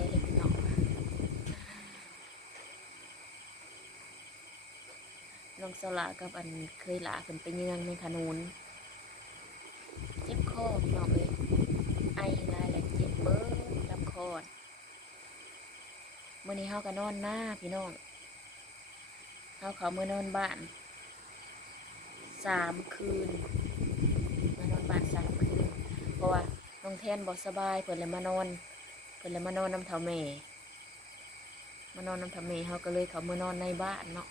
ได้เลยพี่น้องน้องสลากับอันเคยหลาขึ้นไปเยืองในขนุนเจ็บคอพี่น้องเลยไอหลายแหละเจ็บเบิ้ลำคอเมื่อนี้เฮาก็นอนหน้าพี่น้องเฮาเขาเมื่อนอนบ้านสามคืนมานอนบ้านสามคืน เพราะว่าน้องแทนบอกสบายเพิ่นเลยมานอน เพิ่นเลยมานอนน้ำเท่าแม่มานอนน้ำเท่าแม่เฮาก็เลยเขามานอนในบ้านเนาะ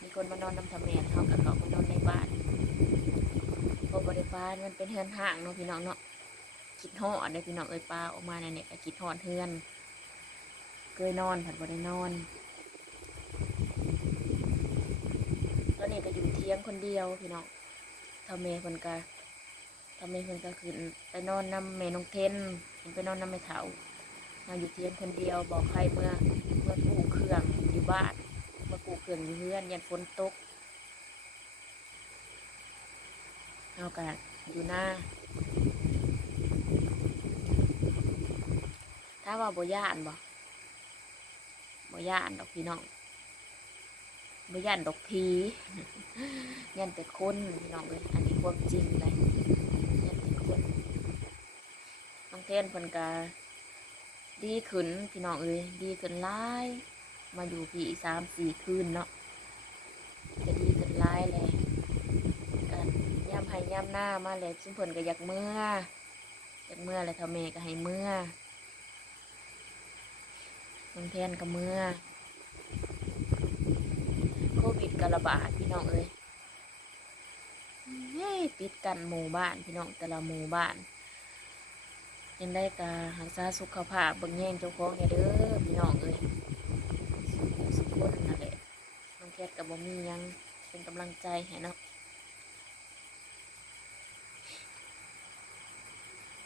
มีคนมานอนน้ำเท่าแม่เฮาก็เขามานอนในบ้านพราะบริฟ้านมันเป็นเฮือนห่างเนาะพี่น้องเนาะคิดฮอดได้พี่น้องเอ้ยปลาออกมาในเนี่ยก็คิดฮอดเฮือนเคยนอนผัดบ่ได้นอนตอนนี้ก็อยู่เที่ยงคนเดียวพี่น้องเท่าแม่เพิ่นก็เท่าแม่เพิ่นก็ขึ้นไปนอนน้ำแม่นงเทนเพิ่นไปนอนน้ำแม่เถา มาอยู่เทียงคนเดียวบอกใครเมื่อเมื่อกูเครื่องอยู่บ้านเมื่อกูเครื่องอยู่เฮือนยันฝนตกเอากะอยู่หน้า ถ้าว่าบ่ย่านบ่บ่ย่านดอกพี่น้องบ่ย่านดอกผียันแต่คนพี่น้องเลยอันนี้ความจริงเลยยันแต่คนน้องเทนเพิ่นกา ดีขึ้นพี่น้องเอ้ยดีขึ้นหลาย มาอยู่พี่สามสี่คืนเนาะจะดีขึ้นหลายเลยกันย่ำให้ย่ำหน้ามาเลยซึ่งเพิ่นก็อยากเมื่ออยากเมื่อเลยทำเมก็ให้เมื่อน้องเทนก็เมื่อโควิดกระบาดพี่น้องเอ้ยเฮ้ยปิดกันหมู่บ้านพี่น้องแต่ละหมู่บ้าน ยังได้การักษาสุขภาพเบิ่งแย่งเจ้าของอย่าเด้อพี่น้องเอ้ยสุขคนนั่นแหละน้องแคทกับบ่มีหยังเป็นกำลังใจให้เนาะ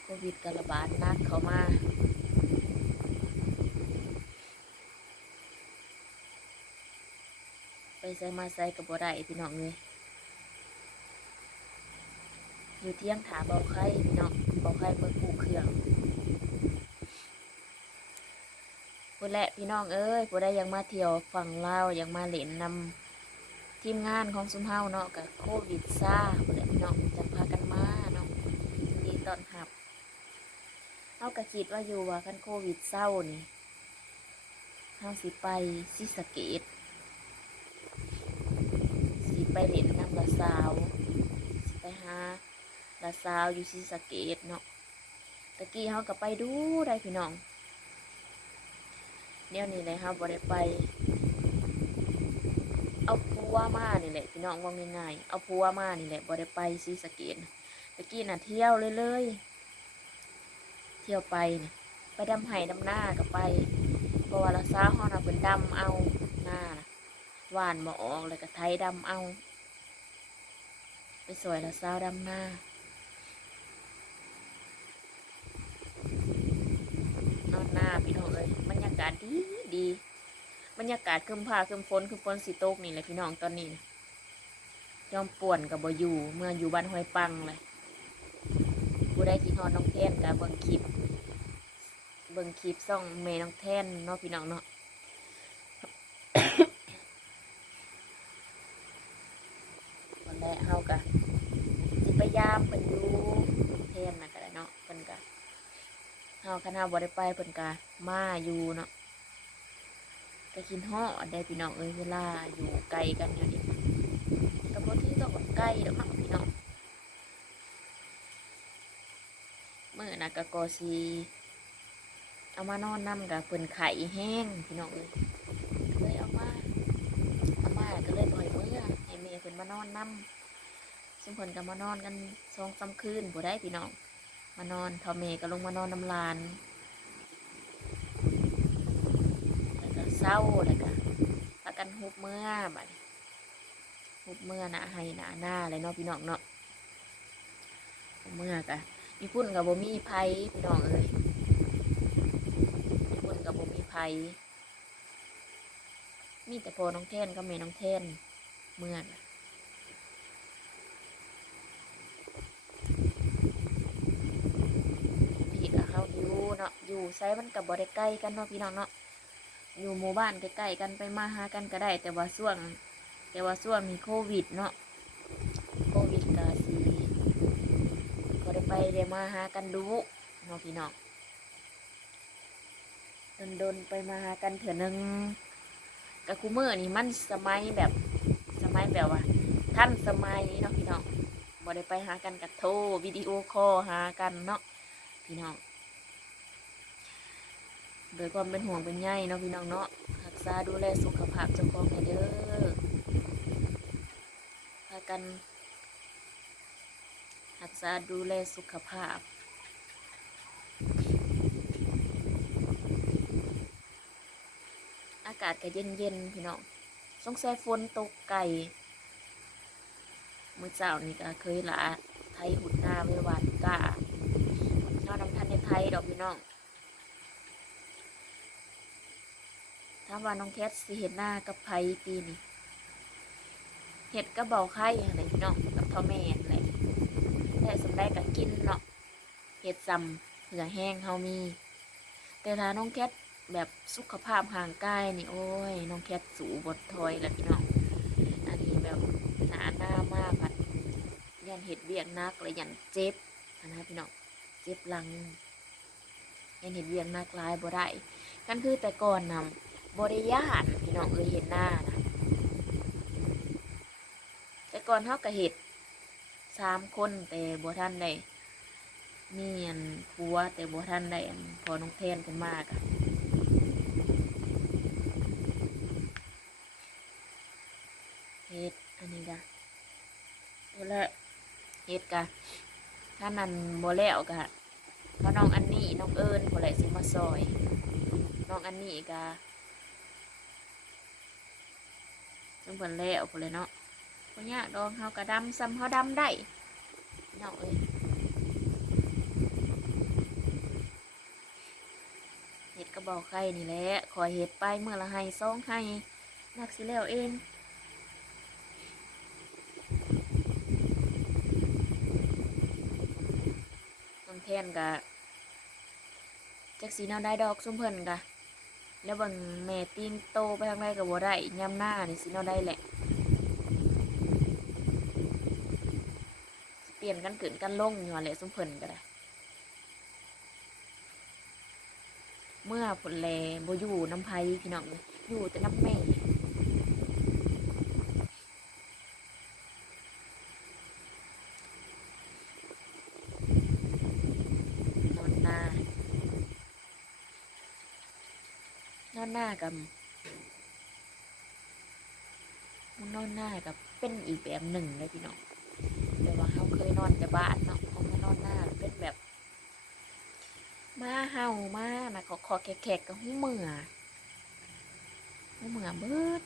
โควิดกระบาดนักเข้ามาไปใส่มาใส่กับบ่ได้พี่น้องเลย อยู่เที่ยงถาเบาไข่พี่น้องเบาไข่เมื่อกูเครื่องพูดแหละพี่น้องเอ้ยผู้ใดยังมาเที่ยวฝั่งลาวยังมาเล่นนำทีมงานของซุมเฮาเนาะกับโควิดซ่าพูดแหละพี่น้องจะพากันมาเนาะดีต้อนรับเฮาก็คิดว่าอยู่ว่าคันโควิดเศร้านี่เฮาสิไปซิสเกตสิไปเล่นน้ำละสาว สิไปหาละ สาวอยู่ซีสะเกตเนาะตะกี้เขาก็ไปดูได้พี่น้องเดี๋ยวนี้เลยครับบ่ได้ไป เอาผัวมานี่แหละพี่น้องว่าง่ายๆเอาผัวมานี่แหละบ่ได้ไปซีสะเกตตะกี้น่ะเที่ยวเลยเลยๆเที่ยวไปน่ะไปดำไห่ดำหน้าก็ไปเพราะว่าละสาวเขาน่ะเป็นดำเอาหน้าน่ะหวานมาออกเลยก็ไทยดำเอา ไปสวยล้วสาวดำหน้า อนหน้าพี่น้องเลยบรรยากาศดีดีบรรยากาศคืมผ้าคืมฝนคืมฝนสีโตกนี่แหละพี่น้องตอนนี้นะยอมป่วนกับบอยู่เมื่ออยู่บ้านห้วยปังเลยบูได้กินอนน้องแทนกับเบิ่งคลิป เบิ่งคลิปซ่องเมน้องแทนเนาะพี่น้องเนาะ วันแรกเฮากะสิพยายามเพิ่นอยู่เทนน่ะก็ได้เนาะเพิ่นกะเฮาคันเฮาบ่ได้ไปเพิ่นกะมาอยู่เนาะก็กินฮอดได้พี่น้องเอ้ยเวลาอยู่ไกลกันอยู่นี่ก็บ่ที่ต้องใกล้ดอกเนาะพี่น้องมื้อน่ะก็ก็สิเอามานอนนํกับเพิ่นไข้แห้งพี่น้องเอ้ยเลยเอามาเอามาก็เลยปล่อยเมื่อให้เมย์เพิ่นมานอนนํซึ่งเพิ่นก็มานอนกันสองสามคืนบ่ได้พี่น้อง มานอนทอเมก็ลงมานอนน้ำลานแล้วก็เศร้าแล้วก็พากันฮุบเมื่อบัดฮุบเมื่อหน้าให้หนาหน้าเลยเนาะพี่น้องเนาะเมื่อกะมีพุ่นกับบ่มีไผพี่น้องเอ้ยมีพุ่นกับบ่มีไผมีแต่พอน้องเทนก็แม่น้องเทนเมื่อกับ เขาอยู่นาะอยู่ไซมันกับบ่ได้ใกล้กันเนาะพี่น้องเนาะอยู่หมู่บ้านใกล้ๆกันไปมาหากันก็ได้ แต่ว่าช่วง แต่ว่าช่วงมีโควิดเนาะโควิดก็สิบ่ได้ไปได้มาหากันดูเนาะพี่น้องโดนๆไปมาหากันเถื่อนึงกับคูเมอร์นี่มันสมัยแบบสมัยแบบว่าท่านสมัยเนาะพี่น้องบ่ได้ไปหากันกับโทรวิดีโอคอลหากันเนาะพี่น้อง โดยความเป็นห่วงเป็นใยเนาะพี่น้องเนาะรักษาดูแลสุขภาพเจ้าของให้เด้อพากันรักษาดูแลสุขภาพอากาศก็เย็นๆพี่น้องสงสัยฝนตกไก่มือเจ้านี่ก็เคยละไทยหุดหน้าไว้หวานกะนอนน้ำทันในไทยดอกพี่น้องามว่าน้องแคทสิเห็นหน้ากับไผปีนี้เห็ดกระเบาไข่อะไรพี่น้องกับทอแม่นแหละแต่สำได้กับกินเนาะเห็ดซำเหือแห้งเฮามี แต่ถ้าน้องแคทแบบสุขภาพห่างกายนี่โอ้ยน้องแคทสูบดถอยแล้วพี่น้องอันนี้แบบหนาหน้ามากพัดยันเห็ดเวียงนักเลยยันเจ็บนะพี่น้องเจ็บหลังยันเห็ดเวียงนักลายบ่ได้กันคือแต่ก่อนนำ บริยานพี่น้องเอ้ยเห็นหน้านะแต่ก่อนเท่ากับเห็ดสามคนแต่บัท่านได้มีอันผัวแต่บัท่านได้อันพอน้องแทนกันมากอะเฮ็ดอันนี้กะตัวละเฮ็ดกะถ้านันบ่แล้วกะพราะน้องอันนี้น้องเอิญผู้ใดสิมาซอย น้องอันนี้กะ จังเพิ่นแล้วผู้เลยเนาะบ่ยากดองเฮากระดำซ้ำเฮาดำได้พี่น้องเอ้ยเฮ็ดกระบอกไข่นี่แหละขอยเฮ็ดไปเมื่อละให้สองให้นักสิแล้วเองน้องแทนกะจักสีแนวได้ดอกซุ่มเพิ่นกะ แล้วบางแม่ตีนโตไปทางใดกับบ่ได้ย่ำหน้านี่สีแนวได้แหละ เปลี่ยนกันขึ้นกันลงอยู่หั่นแหละสมเพิ่นก็ได้ เมื่อผลแลบ่อยู่น้ำไผพี่น้องอยู่แต่น้ำแม่ นอนหน้า นอนหน้ากับมันนอนหน้ากับเป็นอีกแบบหนึ่งเลยพี่น้องแต่ว่าเขาเคยนอนแต่บ้านเนาะเขามานอนหน้าเป็นแบบมาเห่ามานะขอขอแขกๆกับหูเหมือหูเหมือเบิด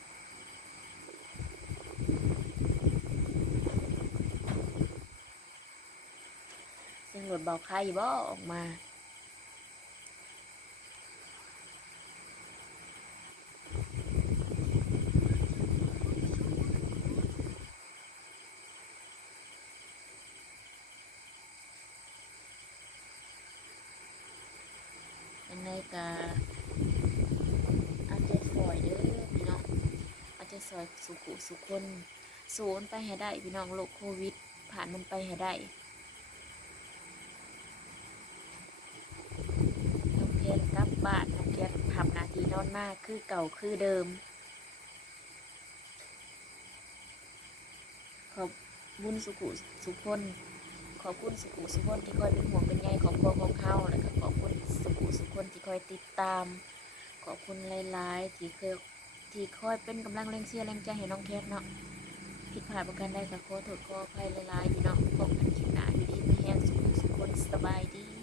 เสียงรถเบาไข่บ่ออกมา กอาจจะซอยเด้อพี่น้องอาจจะซอยสุขุสุขคนสูนไปให้ได้พี่น้องโรคโควิด ผ่านมันไปให้ได้น้องเทียนกลับบ้านน้องเทียนทำนาทีนอนหน้าคือเก่าคือเดิม ขอบบุญสุขุสุขคนขอบคุณสุขุสุขคนที่คอยเป็นห่วงเป็นใย คอยติดตาม ขอบคุณหลายๆ ที่เคยที่คอยเป็นกำลังแรงเชียร์แรงใจให้น้องแคทเนาะผิดพลาดประการใดก็ขอโทษขออภัยหลายๆพี่น้องพบกันคลิปหน้าอยู่ดีไม่แห้งสุขสุขคนสบายดี